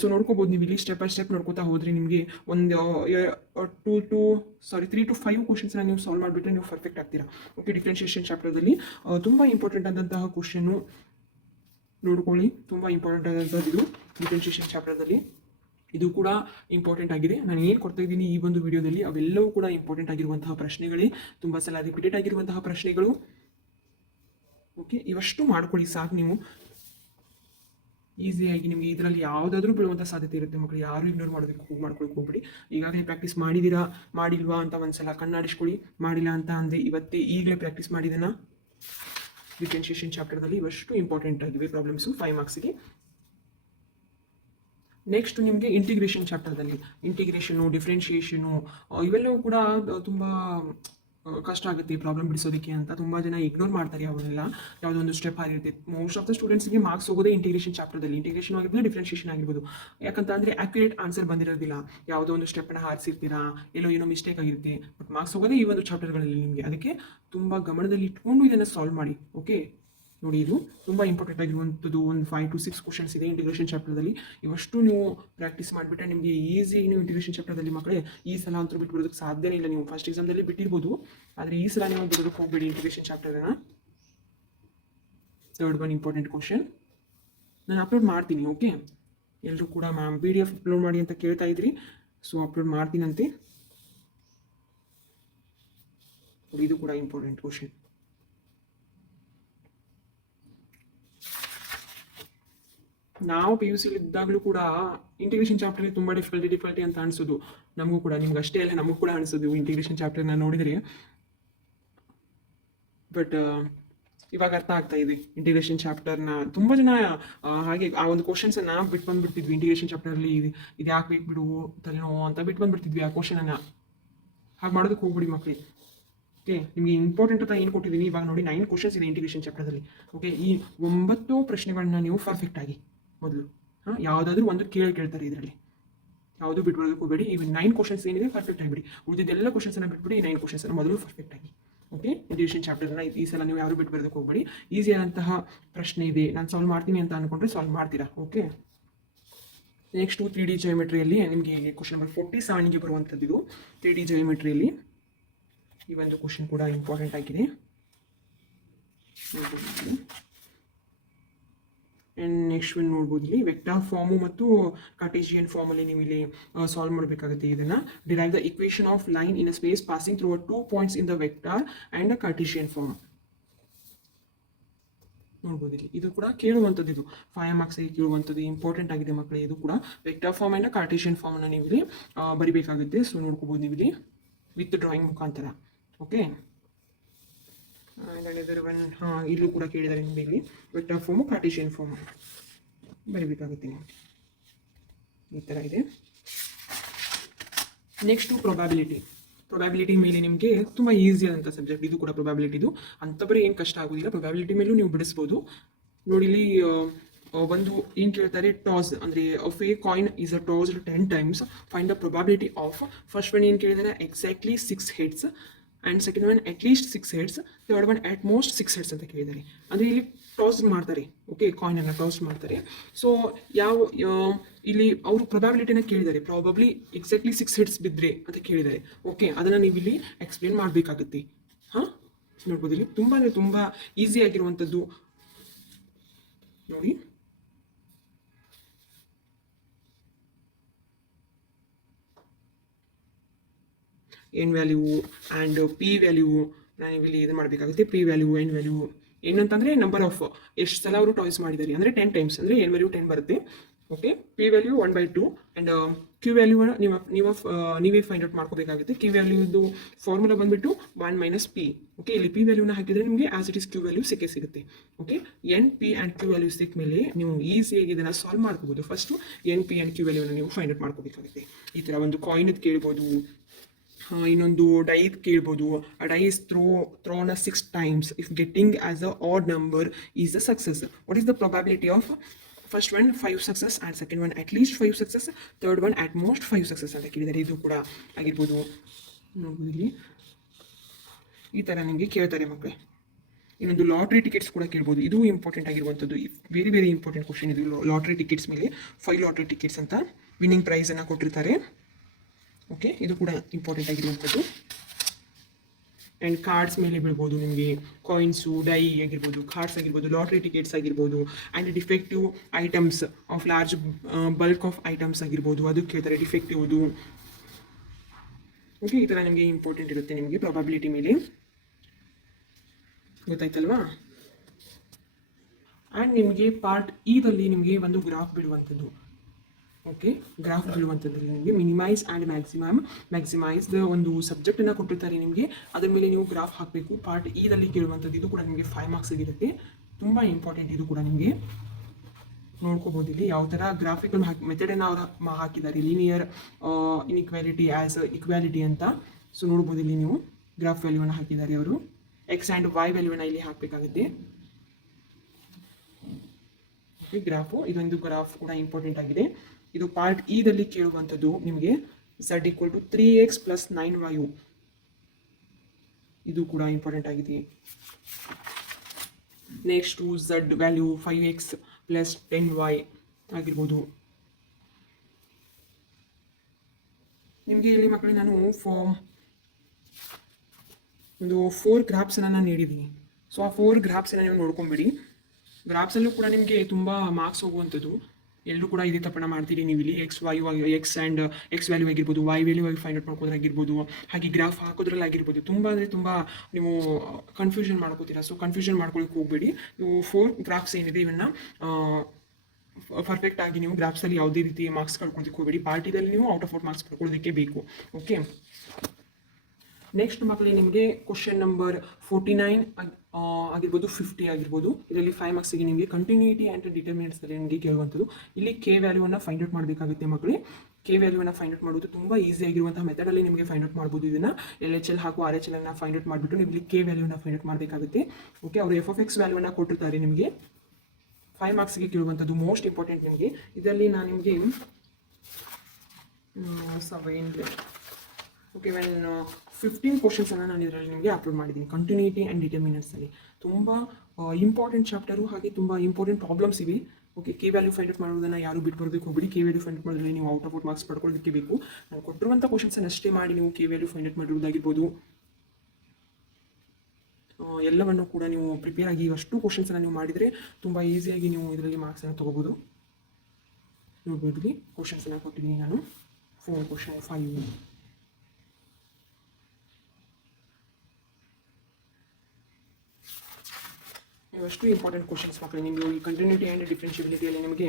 ಸೊ ನೋಡ್ಕೋಬೋದು ನೀವು ಇಲ್ಲಿ ಸ್ಟೆಪ್ ಬೈ ಸ್ಟೆಪ್ ನೋಡ್ಕೋತಾ ಹೋದ್ರಿ ನಿಮಗೆ ಒಂದು 3 to 5 ಕ್ವಶನ್ಸ್ನ ನೀವು ಸಾಲ್ವ್ ಮಾಡಿಬಿಟ್ರೆ ನೀವು ಪರ್ಫೆಕ್ಟ್ ಆಗ್ತೀರಾ. ಓಕೆ, ಡಿಫ್ರೆನ್ಷಿಯೇಷನ್ ಚಾಪ್ಟರ್ದಲ್ಲಿ ತುಂಬ ಇಂಪಾರ್ಟೆಂಟ್ ಆದಂತಹ ಕ್ವಶನ್ನು ನೋಡ್ಕೊಳ್ಳಿ. ತುಂಬ ಇಂಪಾರ್ಟೆಂಟ್ ಆದಂಥದ್ದು ಇದು ಡಿಫ್ರೆನ್ಷಿಯೇಷನ್ ಚಾಪ್ಟರ್ದಲ್ಲಿ. ಇದು ಕೂಡ ಇಂಪಾರ್ಟೆಂಟ್ ಆಗಿದೆ. ನಾನು ಏನು ಕೊಡ್ತಾ ಇದ್ದೀನಿ ಈ ಒಂದು ವಿಡಿಯೋದಲ್ಲಿ ಅವೆಲ್ಲವೂ ಕೂಡ ಇಂಪಾರ್ಟೆಂಟ್ ಆಗಿರುವಂತಹ ಪ್ರಶ್ನೆಗಳೇ, ತುಂಬ ಸಲ ರಿಪೀಟೆಡ್ ಆಗಿರುವಂತಹ ಪ್ರಶ್ನೆಗಳು. ಓಕೆ, ಇವಷ್ಟು ಮಾಡ್ಕೊಳ್ಳಿ ಸಾಕು. ನೀವು ಈಸಿಯಾಗಿ ನಿಮಗೆ ಇದರಲ್ಲಿ ಯಾವುದಾದ್ರೂ ಬೀಳುವಂಥ ಸಾಧ್ಯತೆ ಇರುತ್ತೆ ಮಕ್ಕಳು. ಯಾರು ಇಗ್ನೋರ್ ಮಾಡ್ಕೊಳಕ್ಕೆ ಹೋಗ್ಬಿಡಿ. ಈಗಾಗಲೇ ಪ್ರಾಕ್ಟೀಸ್ ಮಾಡಿದ್ದೀರಾ, ಮಾಡಿಲ್ವಾ ಅಂತ ಒಂದ್ಸಲ ಕಣ್ಣಾಡಿಸ್ಕೊಳ್ಳಿ. ಮಾಡಿಲ್ಲ ಅಂತ ಅಂದರೆ ಈಗಲೇ ಪ್ರಾಕ್ಟೀಸ್ ಮಾಡಿದನ. ಡಿಫ್ರೆನ್ಷಿಯೇಷನ್ ಚಾಪ್ಟರ್ದಲ್ಲಿ ಇವಷ್ಟು ಇಂಪಾರ್ಟೆಂಟ್ ಆಗಿವೆ ಪ್ರಾಬ್ಲಮ್ಸು 5 ಮಾರ್ಕ್ಸಿಗೆ. ನೆಕ್ಸ್ಟ್ ನಿಮಗೆ ಇಂಟಿಗ್ರೇಷನ್ ಚಾಪ್ಟರ್ದಲ್ಲಿ ಇಂಟಿಗ್ರೇಷನು, ಡಿಫ್ರೆನ್ಷಿಯೇಷನು ಇವೆಲ್ಲವೂ ಕೂಡ ತುಂಬ ಕಷ್ಟ ಆಗುತ್ತೆ ಈ ಪ್ರಾಬ್ಲಮ್ ಬಿಡಿಸೋದಕ್ಕೆ ಅಂತ ತುಂಬ ಜನ ಇಗ್ನೋರ್ ಮಾಡ್ತಾರೆ. ಅವನ್ನೆಲ್ಲ ಯಾವುದೋ ಒಂದು ಸ್ಟೆಪ್ ಆಗಿರುತ್ತೆ. ಮೋಸ್ಟ್ ಆಫ್ ದ ಸ್ಟೂಡೆಂಟ್ಸ್ಗೆ ಮಾರ್ಕ್ಸ್ ಹೋಗೋದೇ ಇಂಟಿಗ್ರೇಷನ್ ಚಾಪ್ಟರ್ದಲ್ಲಿ. ಇಂಟಿಗ್ರೇಷನ್ ಆಗಿರ್ಬೋದು, ಡಿಫ್ರೆನ್ಷಿಯೇಷನ್ ಆಗಿರ್ಬೋದು. ಯಾಕಂತ ಅಂದರೆ ಆಕ್ಯುರೇಟ್ ಆನ್ಸರ್ ಬಂದಿರೋದಿಲ್ಲ, ಯಾವುದೋ ಒಂದು ಸ್ಟೆಪ್ಪನ್ನು ಹಾರಿಸಿರ್ತೀರಾ, ಏನೋ ಮಿಸ್ಟೇಕ್ ಆಗಿರುತ್ತೆ. ಬಟ್ ಮಾರ್ಕ್ಸ್ ಹೋಗೋದೇ ಈ ಒಂದು ಚಾಪ್ಟರ್ಗಳಲ್ಲಿ ನಿಮಗೆ. ಅದಕ್ಕೆ ತುಂಬ ಗಮನದಲ್ಲಿ ಇಟ್ಕೊಂಡು ಇದನ್ನು ಸಾಲ್ವ್ ಮಾಡಿ. ಓಕೆ, ನೋಡಿ ಇದು ತುಂಬ ಇಂಪಾರ್ಟೆಂಟ್ ಆಗಿರುವಂಥದ್ದು. ಒಂದು 5 to 6 ಕ್ವಶನ್ಸ್ ಇದೆ ಇಂಟಿಗ್ರೇಷನ್ ಚಾಪ್ಟರ್ದಲ್ಲಿ. ಇವಷ್ಟು ನೀವು ಪ್ರಾಕ್ಟೀಸ್ ಮಾಡಿಬಿಟ್ರೆ ನಿಮಗೆ ಈಸಿಯಾಗಿ ನೀವು ಇಂಟಿಗ್ರೇಷನ್ ಚಾಪ್ಟರ್ದಲ್ಲಿ ಮಕ್ಕಳೇ ಈ ಸಲ ಅಂತೂ ಬಿಟ್ಬಿಡೋದಕ್ಕೆ ಸಾಧ್ಯನೇ ಇಲ್ಲ. ನೀವು ಫಸ್ಟ್ ಎಕ್ಸಾಮ್ದಲ್ಲಿ ಬಿಟ್ಟಿರ್ಬೋದು, ಆದರೆ ಈ ಸಲ ನೀವು ಬಿಡೋದಕ್ಕೆ ಹೋಗಬೇಡಿ ಇಂಟಿಗ್ರೇಷನ್ ಚಾಪ್ಟರ್ನ. ಥರ್ಡ್ ಒನ್ ಇಂಪಾರ್ಟೆಂಟ್ ಕ್ವಶನ್ ನಾನು ಅಪ್ಲೋಡ್ ಮಾಡ್ತೀನಿ. ಓಕೆ, ಎಲ್ಲರೂ ಕೂಡ ಮ್ಯಾಮ್ PDF ಅಪ್ಲೋಡ್ ಮಾಡಿ ಅಂತ ಕೇಳ್ತಾ ಇದ್ರಿ. ಸೊ ಅಪ್ಲೋಡ್ ಮಾಡ್ತೀನಂತೆ. ಇದು ಕೂಡ ಇಂಪಾರ್ಟೆಂಟ್ ಕ್ವಶನ್. ನಾವು PUC ಇದ್ದಾಗಲೂ ಕೂಡ ಇಂಟಿಗ್ರೇಷನ್ ಚಾಪ್ಟರ್ಗೆ ತುಂಬ ಡಿಫಿಕಲ್ಟಿ ಅಂತ ಅನಿಸೋದು ನಮಗೂ ಕೂಡ. ನಿಮ್ಗೆ ಅಷ್ಟೇ ಅಲ್ಲ, ನಮಗೂ ಕೂಡ ಅನಿಸೋದು ಇಂಟಿಗ್ರೇಷನ್ ಚಾಪ್ಟರ್ನ ನೋಡಿದರೆ. ಬಟ್ ಇವಾಗ ಅರ್ಥ ಆಗ್ತಾ ಇದೆ ಇಂಟಿಗ್ರೇಷನ್ ಚಾಪ್ಟರ್ನ. ತುಂಬ ಜನ ಹಾಗೆ ಆ ಒಂದು ಕ್ವಶನ್ಸನ್ನು ಬಿಟ್ಟು ಬಂದುಬಿಡ್ತಿದ್ವಿ ಇಂಟಿಗ್ರೇಷನ್ ಚಾಪ್ಟರ್ಲಿ. ಇದು ಯಾಕೆ ಬೇಕು ಬಿಡು ತಲೆನೋವು ಅಂತ ಬಿಟ್ಟು ಬಂದುಬಿಡ್ತಿದ್ವಿ ಆ ಕ್ವಶನನ್ನು. ಹಾಗೆ ಮಾಡೋದಕ್ಕೆ ಹೋಗ್ಬಿಡಿ ಮಕ್ಕಳಿಗೆ. ಓಕೆ, ನಿಮಗೆ ಇಂಪಾರ್ಟೆಂಟ್ ಅಂತ ಏನು ಕೊಟ್ಟಿದ್ದೀನಿ ಇವಾಗ ನೋಡಿ. 9 ಕ್ವಶನ್ಸ್ ಇದೆ ಇಂಟಿಗ್ರೇಷನ್ ಚಾಪ್ಟರ್ದಲ್ಲಿ. ಓಕೆ, ಈ 9 ಪ್ರಶ್ನೆಗಳನ್ನ ನೀವು ಪರ್ಫೆಕ್ಟ್ ಆಗಿ ಮೊದಲು ಯಾವುದಾದ್ರೂ ಒಂದು ಕೇಳ್ತಾರೆ ಇದರಲ್ಲಿ. ಯಾವುದು ಬಿಟ್ಬಿಡೋದಕ್ಕೆ ಹೋಗಬೇಡಿ. ಈ 9 ಕ್ವಶನ್ಸ್ ಏನಿದೆ ಪರ್ಫೆಕ್ಟ್ ಆಗಿಬಿಡಿ. ಉಳಿದಿದ್ದೆಲ್ಲ ಕ್ವಶನ್ಸನ್ನು ಬಿಟ್ಬಿಡಿ. ಈ 9 ಕ್ವಶನ್ಸನ್ನು ಮೊದಲು ಪರ್ಫೆಕ್ಟ್ ಆಗಿ. ಓಕೆ, ಇಂಟಿಗ್ರೇಷನ್ ಚಾಪ್ಟರ್ನ ಈ ಸಲ ನೀವು ಯಾರು ಬಿಟ್ಬಿಡೋದಕ್ಕೆ ಹೋಗಬೇಡಿ. ಈಸಿಯಾದಂತಹ ಪ್ರಶ್ನೆ ಇದೆ, ನಾನು ಸಾಲ್ವ್ ಮಾಡ್ತೀನಿ ಅಂತ ಅಂದ್ಕೊಂಡ್ರೆ ಸಾಲ್ವ್ ಮಾಡ್ತೀರಾ. ಓಕೆ, ನೆಕ್ಸ್ಟು 3D ಜಿಯೋಮೆಟ್ರಿಯಲ್ಲಿ ನಿಮಗೆ ಕ್ವಶನ್ ನಂಬರ್ 47ಗೆ ಬರುವಂಥದ್ದು ಇದು. 3D ಜಿಯೋಮೆಟ್ರಿಯಲ್ಲಿ ಈ ಒಂದು ಕ್ವಶನ್ ಕೂಡ ಇಂಪಾರ್ಟೆಂಟ್ ಆಗಿದೆ. ಆ್ಯಂಡ್ ನೆಕ್ಸ್ಟ್ ಒನ್ ನೋಡ್ಬೋದು ಇಲ್ಲಿ ವೆಕ್ಟಾರ್ ಫಾರ್ಮು ಮತ್ತು ಕಾರ್ಟೇಶಿಯನ್ ಫಾರ್ಮಲ್ಲಿ ನೀವು ಇಲ್ಲಿ ಸಾಲ್ವ್ ಮಾಡಬೇಕಾಗುತ್ತೆ. ಇದನ್ನು derive the equation of line in a space passing through 2 points in the vector and a Cartesian form. ನೋಡ್ಬೋದು ಇಲ್ಲಿ ಇದು ಕೂಡ ಕೇಳುವಂಥದ್ದು. ಇದು 5 ಮಾರ್ಕ್ಸಿಗೆ ಕೇಳುವಂಥದ್ದು ಇಂಪಾರ್ಟೆಂಟ್ ಆಗಿದೆ ಮಕ್ಕಳೇ. ಇದು ಕೂಡ ವೆಕ್ಟಾರ್ ಫಾರ್ಮ್ ಆ್ಯಂಡ್ ಕಾರ್ಟೇಶಿಯನ್ ಫಾರ್ಮನ್ನು ನೀವು ಇಲ್ಲಿ ಬರಿಬೇಕಾಗುತ್ತೆ. ಸೊ ನೋಡ್ಕೋಬೋದು ನೀವು ಇಲ್ಲಿ ವಿತ್ ಡ್ರಾಯಿಂಗ್ ಮುಖಾಂತರ. ಓಕೆ, ಇಲ್ಲೂ ಕೂಡ ಕೇಳಿದ್ದಾರೆ ನಿಮಗೆ ಇಲ್ಲಿ ವೆಕ್ಟರ್ ಫಾರ್ಮು ಕಾರ್ಟೇಶಿಯನ್ ಫಾರ್ಮ್ ಬರೀಬೇಕಾಗುತ್ತೆ ನಿಮಗೆ. ಈ ಥರ ಇದೆ. ನೆಕ್ಸ್ಟು ಪ್ರೊಬ್ಯಾಬಿಲಿಟಿ ಮೇಲೆ ನಿಮಗೆ ತುಂಬ ಈಸಿ ಆದಂಥ ಸಬ್ಜೆಕ್ಟ್ ಇದು ಕೂಡ. ಪ್ರೊಬ್ಯಾಬಿಲಿಟಿದು ಅಂತ ಬರೀ ಏನು ಕಷ್ಟ ಆಗೋದಿಲ್ಲ. ಪ್ರೊಬ್ಯಾಬಿಲಿಟಿ ಮೇಲೂ ನೀವು ಬಿಡಿಸ್ಬೋದು. ನೋಡಿ ಇಲ್ಲಿ ಒಂದು ಏನು ಕೇಳ್ತಾರೆ, ಟಾಸ್ ಅಂದರೆ of A coin is a tossed 10 times, find the probability of. First one ಏನು ಕೇಳಿದರೆ exactly 6 heads and second one at list 6 heads, third one at most 6 heads ಅಂತ ಕೇಳಿದ್ದಾರೆ. ಅಂದರೆ ಇಲ್ಲಿ ಟಾಸ್ ಮಾಡ್ತಾರೆ. ಓಕೆ, ಕಾಯಿನನ್ನು ಟಾಸ್ ಮಾಡ್ತಾರೆ. ಸೊ ಇಲ್ಲಿ ಅವರು ಪ್ರೊಬ್ಯಾಬಿಲಿಟಿನ ಕೇಳಿದ್ದಾರೆ. ಪ್ರಾಬಬ್ಲಿ ಎಕ್ಸಾಕ್ಟ್ಲಿ 6 heads ಬಿದ್ದರೆ ಅಂತ ಕೇಳಿದ್ದಾರೆ. ಓಕೆ, ಅದನ್ನು ನೀವು ಇಲ್ಲಿ ಎಕ್ಸ್ಪ್ಲೇನ್ ಮಾಡಬೇಕಾಗುತ್ತೆ. ನೋಡ್ಬೋದು ಇಲ್ಲಿ ತುಂಬ ಅಂದರೆ ತುಂಬ ಈಸಿ ಆಗಿರುವಂಥದ್ದು. ನೋಡಿ N value and P value ನಾನು ಇಲ್ಲಿ ಇದು ಮಾಡಬೇಕಾಗುತ್ತೆ. P value, N value. ಏನಂತಂದರೆ ನಂಬರ್ ಆಫ್ ಎಷ್ಟು ಸಲ ಅವರು ಟಾಯ್ಸ್ ಮಾಡಿದ್ದಾರೆ ಅಂದರೆ 10 times ಅಂದರೆ ಎನ್ ವ್ಯಾಲ್ಯೂ 10 ಬರುತ್ತೆ. Okay, P value 1/2 and Q ವ್ಯಾಲ್ಯೂನ ನೀವೇ ಫೈಂಡ್ ಔಟ್ ಮಾಡ್ಕೋಬೇಕಾಗುತ್ತೆ. ಕ್ಯೂ ವ್ಯಾಲ್ಯೂದು ಫಾರ್ಮುಲಾ ಬಂದುಬಿಟ್ಟು 1 - p. ಓಕೆ, ಇಲ್ಲಿ ಪಿ ವ್ಯಾಲ್ಯೂನ ಹಾಕಿದರೆ ನಿಮಗೆ as it is Q value ಸಿಗುತ್ತೆ. Okay, N P and Q value ಸಿಕ್ಕ ಮೇಲೆ ನೀವು ಈಸಿಯಾಗಿ ಇದನ್ನು ಸಾಲ್ವ್ ಮಾಡ್ಕೋಬೋದು. First N P and Q ವ್ಯಾಲ್ಯೂನ ನೀವು ಫೈಂಡ್ ಔಟ್ ಮಾಡ್ಕೋಬೇಕಾಗುತ್ತೆ. ಈ ಥರ ಒಂದು ಕಾಯಿನದ್ದು ಕೇಳ್ಬೋದು, ಇನ್ನೊಂದು ಡೈ ಕೇಳ್ಬೋದು. A die is thrown 6 times. If getting as a odd number is a success. What is the probability of first one 5 success and second one at least 5 success, third one at most 5 success ಅಂತ ಕೇಳಿದ್ದಾರೆ. ಇದು ಕೂಡ ಆಗಿರ್ಬೋದು. ನೋಡ್ಬೋದು ಇಲ್ಲಿ ಈ ಥರ ನಿಮಗೆ ಕೇಳ್ತಾರೆ ಮಕ್ಕಳೇ. ಇನ್ನೊಂದು ಲಾಟ್ರಿ ಟಿಕೆಟ್ಸ್ ಕೂಡ ಕೇಳ್ಬೋದು. ಇದು ಇಂಪಾರ್ಟೆಂಟ್ ಆಗಿರುವಂಥದ್ದು. ವೆರಿ ಇಂಪಾರ್ಟೆಂಟ್ ಕ್ವಶನ್ ಇದು. ಲಾಟ್ರಿ ಟಿಕೆಟ್ಸ್ ಮೇಲೆ 5 ಲಾಟ್ರಿ ಟಿಕೆಟ್ಸ್ ಅಂತ ವಿನ್ನಿಂಗ್ ಪ್ರೈಸನ್ನು ಕೊಟ್ಟಿರ್ತಾರೆ. ಓಕೆ, ಇದು ಕೂಡ ಇಂಪಾರ್ಟೆಂಟ್ ಆಗಿರುವಂಥದ್ದು. ಆ್ಯಂಡ್ ಕಾರ್ಡ್ಸ್ ಮೇಲೆ ಬೀಳ್ಬೋದು ನಿಮಗೆ. ಕಾಯಿನ್ಸು, ಡೈ ಆಗಿರ್ಬೋದು, ಕಾರ್ಡ್ಸ್ ಆಗಿರ್ಬೋದು, ಲಾಟ್ರಿ ಟಿಕೆಟ್ಸ್ ಆಗಿರ್ಬೋದು. And defective items of large bulk of items ಆಗಿರ್ಬೋದು, ಅದಕ್ಕೆ ಕೇಳ್ತಾರೆ ಡಿಫೆಕ್ಟಿವ್ದು. ಓಕೆ, ಈ ಥರ ನಿಮಗೆ ಇಂಪಾರ್ಟೆಂಟ್ ಇರುತ್ತೆ ನಿಮಗೆ ಪ್ರೊಬ್ಯಾಬಿಲಿಟಿ ಮೇಲೆ. ಗೊತ್ತಾಯ್ತಲ್ವಾ? ಆ್ಯಂಡ್ ನಿಮಗೆ ಪಾರ್ಟ್ ಇದಲ್ಲಿ ನಿಮಗೆ ಒಂದು ಗ್ರಾಫ್ ಬಿಡುವಂಥದ್ದು. ಓಕೆ, ಗ್ರಾಫ್ ಬಿಡುವಂಥದ್ದಲ್ಲಿ ನಿಮಗೆ ಮಿನಿಮೈಸ್ ಆ್ಯಂಡ್ ಮ್ಯಾಕ್ಸಿಮೈಸ್ದ ಒಂದು ಸಬ್ಜೆಕ್ಟನ್ನು ಕೊಟ್ಟಿರ್ತಾರೆ ನಿಮಗೆ, ಅದರ ಮೇಲೆ ನೀವು ಗ್ರಾಫ್ ಹಾಕಬೇಕು. ಪಾರ್ಟ್ ಇದಲ್ಲಿ ಕೇಳುವಂಥದ್ದು, ಇದು ಕೂಡ ನಿಮಗೆ 5 ಮಾರ್ಕ್ಸ್ ಆಗಿರುತ್ತೆ. ತುಂಬ ಇಂಪಾರ್ಟೆಂಟ್, ಇದು ಕೂಡ ನಿಮಗೆ ನೋಡ್ಕೋಬೋದು. ಇಲ್ಲಿ ಯಾವ ಥರ ಗ್ರಾಫಿಕಲ್ ಮೆಥಡನ್ನು ಅವರು ಹಾಕಿದ್ದಾರೆ, ಲೀನಿಯರ್ ಇನ್ಇಕ್ವಾಲಿಟಿ ಆ್ಯಸ್ ಇಕ್ವಾಲಿಟಿ ಅಂತ. ಸೊ ನೋಡ್ಬೋದು, ಇಲ್ಲಿ ನೀವು ಗ್ರಾಫ್ ವ್ಯಾಲ್ಯೂವನ್ನು ಹಾಕಿದ್ದಾರೆ ಅವರು. ಎಕ್ಸ್ ಆ್ಯಂಡ್ ವೈ ವ್ಯಾಲ್ಯೂವನ್ನು ಇಲ್ಲಿ ಹಾಕಬೇಕಾಗುತ್ತೆ. ಗ್ರಾಫು, ಇದೊಂದು ಗ್ರಾಫ್ ಕೂಡ ಇಂಪಾರ್ಟೆಂಟ್ ಆಗಿದೆ. ಇದು ಪಾರ್ಟ್ ಇದಲ್ಲಿ ಕೇಳುವಂಥದ್ದು ನಿಮಗೆ z = 3x + 9y. ಇದು ಕೂಡ ಇಂಪಾರ್ಟೆಂಟ್ ಆಗಿದೆ. Next z value 5x + 10y ಆಗಿರ್ಬೋದು. ನಿಮಗೆ ಇಲ್ಲಿ ಮಕ್ಕಳೇ ನಾನು ಒಂದು 4 ಗ್ರಾಫ್ಸನ್ನು ನಾನು ನೀಡಿದ್ದೀನಿ. ಸೊ ಆ 4 ಗ್ರಾಫ್ಸನ್ನು ನೀವು ನೋಡ್ಕೊಂಬಿಡಿ. ಗ್ರಾಫ್ಸಲ್ಲೂ ಕೂಡ ನಿಮಗೆ ತುಂಬ ಮಾರ್ಕ್ಸ್ ಹೋಗುವಂಥದ್ದು. ಎಲ್ಲರೂ ಕೂಡ ಇದೇ ತಪ್ಪಣ ಮಾಡ್ತೀರಿ ನೀವು. ಇಲ್ಲಿ ಎಕ್ಸ್ ಆ್ಯಂಡ್ ಎಕ್ಸ್ ವ್ಯಾಲ್ಯೂ ಆಗಿರ್ಬೋದು, ವೈ ವ್ಯಾಲ್ಯೂ ಆಗಿ ಫೈಂಡ್ ಔಟ್ ಮಾಡ್ಕೋದ್ರಾಗಿರ್ಬೋದು, ಹಾಗೆ ಗ್ರಾಫ್ ಹಾಕೋದ್ರಲ್ಲಿ ಆಗಿರ್ಬೋದು. ತುಂಬ ಅಂದರೆ ತುಂಬ ನೀವು ಕನ್ಫ್ಯೂಷನ್ ಮಾಡ್ಕೋತೀರಾ. ಸೊ ಕನ್ಫ್ಯೂಷನ್ ಮಾಡ್ಕೊಳ್ಳೋಕೆ ಹೋಗಬೇಡಿ. ನೀವು 4 ಗ್ರಾಫ್ಸ್ ಏನಿದೆ ಇವನ್ನ ಪರ್ಫೆಕ್ಟ್ ಆಗಿ ನೀವು ಗ್ರಾಫ್ಸಲ್ಲಿ ಯಾವುದೇ ರೀತಿ ಮಾರ್ಕ್ಸ್ ಕಳ್ಕೊಳ್ಳೋದಕ್ಕೆ ಹೋಗಬೇಡಿ. ಪಾರ್ಟಿದಲ್ಲಿ ನೀವು ಔಟ್ ಆಫ್ 4 ಮಾರ್ಕ್ಸ್ ಕಳ್ಕೊಳ್ಳೋದಕ್ಕೆ ಬೇಕು. ಓಕೆ, ನೆಕ್ಸ್ಟ್ ಮಕ್ಕಳಿಗೆ ನಿಮಗೆ ಕ್ವಶನ್ ನಂಬರ್ 49 ಆಗಿರ್ಬೋದು, 50 ಆಗಿರ್ಬೋದು. ಇದರಲ್ಲಿ 5 ಮಾರ್ಕ್ಸಿಗೆ ನಿಮಗೆ ಕಂಟಿನ್ಯೂಟಿ ಆ್ಯಂಡ್ ಡಿಟರ್ಮಿನೆಂಟ್ಸಲ್ಲಿ ನಿಮಗೆ ಕೇಳುವಂಥದ್ದು. ಇಲ್ಲಿ ಕೆ ವ್ಯಾಲ್ಯೂವನ್ನು ಫೈಂಡ್ ಔಟ್ ಮಾಡಬೇಕಾಗುತ್ತೆ ಮಕ್ಕಳೇ. ಕೆ ವ್ಯಾಲ್ಯೂವನ್ನು ಫೈಂಡ್ ಔಟ್ ಮಾಡೋದು ತುಂಬ ಈಸಿ ಆಗಿರುವಂಥ ಮೆಥಡಲ್ಲಿ ನಿಮಗೆ ಫೈಂಡ್ ಔಟ್ ಮಾಡ್ಬೋದು. ಇದನ್ನು LHL ಹಾಗೂ RHL ಅನ್ನು ಫೈಂಡ್ ಔಟ್ ಮಾಡಿಬಿಟ್ಟು ನೀವು ಇಲ್ಲಿ ಕೆ ವ್ಯಾಲ್ಯೂವನ್ನು ಫೈಂಡ್ ಔಟ್ ಮಾಡಬೇಕಾಗುತ್ತೆ. ಓಕೆ, ಅವರು f(x) ವ್ಯಾಲ್ಯೂವನ್ನು ಕೊಟ್ಟಿರ್ತಾರೆ ನಿಮಗೆ. 5 ಮಾರ್ಕ್ಸಿಗೆ ಕೇಳುವಂಥದ್ದು ಮೋಸ್ಟ್ ಇಂಪಾರ್ಟೆಂಟ್ ನಿಮಗೆ. ಇದರಲ್ಲಿ ನಾನು ನಿಮಗೆ 7 ಓಕೆ 15 ಕ್ವಶನ್ಸನ್ನು ನಾನು ಇದರಲ್ಲಿ ನಿಮಗೆ ಅಪ್ಲೋಡ್ ಮಾಡಿದ್ದೀನಿ ಕಂಟಿನ್ಯೂಟಿ ಆ್ಯಂಡ್ ಡಿಟರ್ಮಿನೆಂಟ್ಸಲ್ಲಿ. ತುಂಬ ಇಂಪಾರ್ಟೆಂಟ್ ಚಾಪ್ಟರು, ಹಾಗೆ ತುಂಬ ಇಂಪಾರ್ಟೆಂಟ್ ಪ್ರಾಬ್ಲಮ್ಸ್ ಇವೆ. Okay, K value find out ಮಾಡೋದನ್ನು ಯಾರು ಬಿಟ್ಬರೋದಕ್ಕೆ ಹೋಗ್ಬಿಡಿ. ಕೆ ವ್ಯಾಲ್ಯೂ ಫೈಂಡ್ ಔಟ್ ಮಾಡಿದ್ರೆ ನೀವು ಔಟ್ ಆಫ್ ಮಾರ್ಕ್ಸ್ ಪಡ್ಕೊಳ್ಳೋದಕ್ಕೆ ಬೇಕು. ನಾನು ಕೊಟ್ಟಿರುವಂಥ ಕ್ವಶನ್ಸನ್ನು ಅಷ್ಟೇ ಮಾಡಿ ನೀವು ಕೆ ವ್ಯಾಲ್ಯೂ ಫೈಂಡ್ ಔಟ್ ಮಾಡಿರೋದಾಗಿರ್ಬೋದು. ಎಲ್ಲವನ್ನು ಕೂಡ ನೀವು ಪ್ರಿಪೇರ್ ಆಗಿ ಅಷ್ಟು ಕ್ವಶನ್ಸನ್ನು ನೀವು ಮಾಡಿದರೆ ತುಂಬ ಈಸಿಯಾಗಿ ನೀವು ಇದರಲ್ಲಿ ಮಾರ್ಕ್ಸನ್ನು ತೊಗೋಬೋದು. ನೋಡ್ಬೋದು, ಕ್ವಶನ್ಸನ್ನು ಕೊಟ್ಟಿದ್ದೀನಿ ನಾನು. 4 ಕ್ವಶನ್ 5. ಇವಷ್ಟು ಇಂಪಾರ್ಟೆಂಟ್ ಕ್ವಶನ್ಸ್ ಮಕ್ಕಳು. ನಿಮಗೆ ಈ ಕಂಟಿನ್ಯೂಟಿ ಆ್ಯಂಡ್ ಡಿಫ್ರೆನ್ಷಿಯಬಿಲಿಟಿಯಲ್ಲಿ ನಿಮಗೆ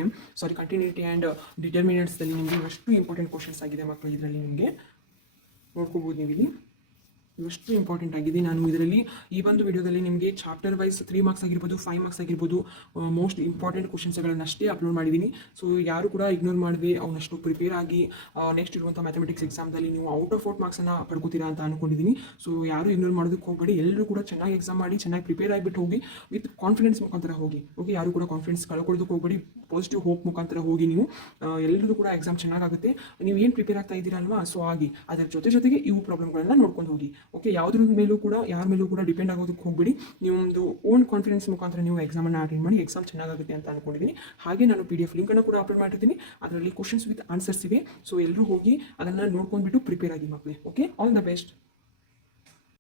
ಕಂಟಿನ್ಯೂಟಿ ಆ್ಯಂಡ್ ಡಿಟರ್ಮಿನೆಂಟ್ಸಲ್ಲಿ ನಿಮಗೆ ಇವಷ್ಟು ಇಂಪಾರ್ಟೆಂಟ್ ಕ್ವಶನ್ಸ್ ಆಗಿದೆ ಮಕ್ಕಳು. ಇದರಲ್ಲಿ ನಿಮಗೆ ನೋಡ್ಕೋಬೋದು ನೀವು ಇಲ್ಲಿ ಇವಷ್ಟು ಇಂಪಾರ್ಟೆಂಟ್ ಆಗಿದೆ. ನಾನು ಇದರಲ್ಲಿ ಈ ಒಂದು ವಿಡಿಯೋದಲ್ಲಿ ನಿಮಗೆ ಚಾಪ್ಟರ್ ವೈಸ್ 3 ಮಾರ್ಕ್ಸ್ ಆಗಿರ್ಬೋದು, 5 ಮಾರ್ಕ್ಸ್ ಆಗಿರ್ಬೋದು, ಮೋಸ್ಟ್ ಇಂಪಾರ್ಟೆಂಟ್ ಕ್ವಶನ್ಸ್ಗಳನ್ನು ಅಷ್ಟೇ ಅಪ್ಲೋಡ್ ಮಾಡಿದ್ದೀನಿ. ಸೊ ಯಾರು ಕೂಡ ಇಗ್ನೋರ್ ಮಾಡದೆ ಅವನಷ್ಟು ಪ್ರಿಪೇರ್ ಆಗಿ ನೆಕ್ಸ್ಟ್ ಇರುವಂಥ ಮ್ಯಾಥಮೆಟಿಕ್ಸ್ ಎಕ್ಸಾಮ್ದಲ್ಲಿ ನೀವು ಔಟ್ ಆಫ್ ಮಾರ್ಕ್ಸನ್ನು ಪಡ್ಕೋತೀರಾ ಅಂತ ಅಂದ್ಕೊಂಡಿದ್ದೀನಿ. ಸೊ ಯಾರು ಇಗ್ನೋರ್ ಮಾಡೋದಕ್ಕೆ ಹೋಗಬೇಡಿ. ಎಲ್ಲರೂ ಕೂಡ ಚೆನ್ನಾಗಿ ಎಕ್ಸಾಮ್ ಮಾಡಿ, ಚೆನ್ನಾಗಿ ಪ್ರಿಪೇರ್ ಆಗಿಬಿಟ್ಟು ಹೋಗಿ, ವಿತ್ ಕಾನ್ಫಿಡೆನ್ಸ್ ಮುಖಾಂತರ ಹೋಗಿ. ಓಕೆ, ಯಾರು ಕೂಡ ಕಾನ್ಫಿಡೆನ್ಸ್ ಕಳ್ಕೊಳ್ಳೋದಕ್ಕೆ ಹೋಗಬೇಡಿ. ಪಾಸಿಟಿವ್ ಹೋಪ್ ಮುಖಾಂತರ ಹೋಗಿ ನೀವು. ಎಲ್ಲರೂ ಕೂಡ ಎಕ್ಸಾಮ್ ಚೆನ್ನಾಗಾಗುತ್ತೆ. ನೀವು ಏನು ಪ್ರಿಪೇರ್ ಆಗ್ತಾ ಇದ್ದೀರಲ್ವಾ, ಸೊ ಆಗಿ ಅದರ ಜೊತೆಗೆ ಇವು ಪ್ರಾಬ್ಲಮ್ಗಳನ್ನ ನೋಡ್ಕೊಂಡು ಹೋಗಿ. ಓಕೆ, ಯಾವುದ್ರ ಮೇಲೂ ಕೂಡ ಯಾರ ಮೇಲೂ ಕೂಡ ಡಿಪೆಂಡ್ ಆಗೋದಕ್ಕೆ ಹೋಗಬೇಡಿ. ನೀವು ಒಂದು ಓನ್ ಕಾನ್ಫಿಡೆನ್ಸ್ ಮುಖಾಂತರ ನೀವು ಎಕ್ಸಾಮನ್ನು ಅಟೆಂಡ್ ಮಾಡಿ. ಎಕ್ಸಾಮ್ ಚೆನ್ನಾಗುತ್ತೆ ಅಂತ ಅಂದ್ಕೊಂಡಿದ್ದೀನಿ. ಹಾಗೆ ನಾನು PDF ಲಿಂಕನ್ನು ಕೂಡ ಅಪ್ಲೋಡ್ ಮಾಡಿರ್ತೀನಿ. ಅದರಲ್ಲಿ ಕ್ವಶನ್ಸ್ ವಿತ್ ಆನ್ಸರ್ಸ್ ಇವೆ. ಸೊ ಎಲ್ಲರೂ ಹೋಗಿ ಅದನ್ನು ನೋಡ್ಕೊಂಡ್ಬಿಟ್ಟು ಪ್ರಿಪೇರ್ ಆಗಿ ಮಕ್ಕಳೇ. Okay, all the best.